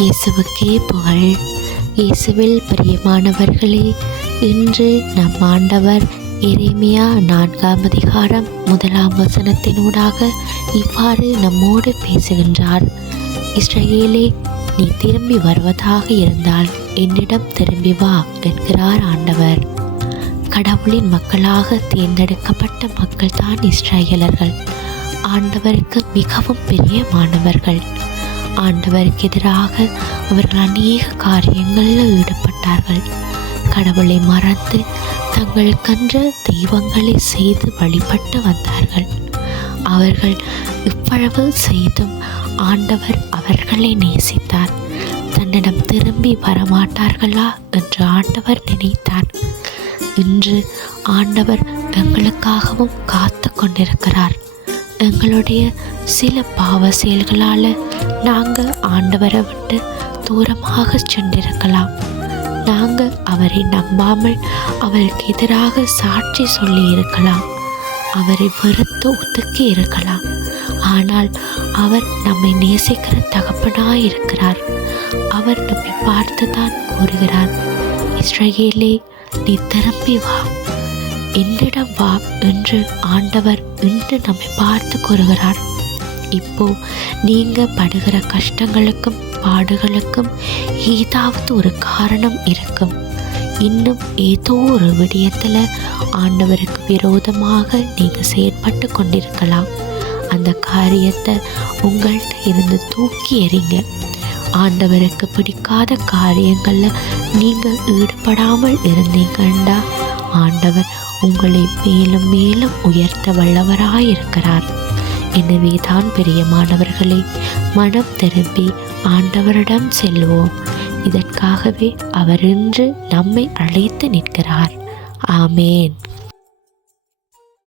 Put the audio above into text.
இயேசுவுக்கே புகழ். இயேசுவில் பிரியமானவர்களே இன்று நம் ஆண்டவர் எரேமியா நான்காம் அதிகாரம் முதலாம் வசனத்தினூடாக இவ்வாறு நம்மோடு பேசுகின்றார். இஸ்ரேலே நீ திரும்பி வருவதாக இருந்தால் என்னிடம் திரும்பி வா என்கிறார் ஆண்டவர். கடவுளின் மக்களாக தேர்ந்தெடுக்கப்பட்ட மக்கள்தான் இஸ்ரேலர்கள் ஆண்டவருக்கு மிகவும் பிரியமானவர்கள். ஆண்டவருக்கு எதிராக அவர்கள் அநேக காரியங்களில் ஈடுபட்டார்கள். கடவுளை மறந்து தங்களுக்கென்ற தெய்வங்களை செய்து வழிபட்டு வந்தார்கள். அவர்கள் இவ்வளவு செய்தும் ஆண்டவர் அவர்களை நேசித்தார். தன்னிடம் திரும்பி வரமாட்டார்களா என்று ஆண்டவர் நினைத்தார். இன்று ஆண்டவர் எங்களுக்காகவும் காத்து கொண்டிருக்கிறார். எங்களுடைய சில பாவ செயல்களால் நாங்கள் ஆண்டவரை விட்டு தூரமாக சென்றிருக்கலாம். நாங்கள் அவரை நம்பாமல் அவருக்கு எதிராக சாட்சி சொல்லி இருக்கலாம். அவரை வெறுத்து ஒதுக்கி இருக்கலாம். ஆனால் அவர் நம்மை நேசிக்கிற தகப்பனாய் இருக்கிறார். அவர் நம்மை பார்த்து தான் கூறுகிறார். இஸ்ரேலே நீ திரும்பி வா. என்னிடம் வா என்று ஆண்டவர் இன்று நம்மை பார்த்து கூறுகிறார். இப்போ நீங்க படுகிற கஷ்டங்களுக்கும் பாடுகளுக்கும் ஏதாவது ஒரு காரணம் இருக்கும். இன்னும் ஏதோ ஒரு விடயத்துல ஆண்டவருக்கு விரோதமாக நீங்க செயற்பட்டு கொண்டிருக்கலாம். அந்த காரியத்தை உங்கள்கிட்ட இருந்து தூக்கி எறிங்க. ஆண்டவருக்கு பிடிக்காத காரியங்களில் நீங்கள் ஈடுபடாமல் இருந்தீங்கண்டா. ஆண்டவர் உங்களை மேலும் மேலும் உயர்த்த வல்லவராயிருக்கிறார். எனவே தான் பிரியமானவர்களே மனம் திரும்பி ஆண்டவரிடம் செல்வோம். இதற்காகவே அவர் இன்று நம்மை அழைத்து நிற்கிறார். ஆமேன்.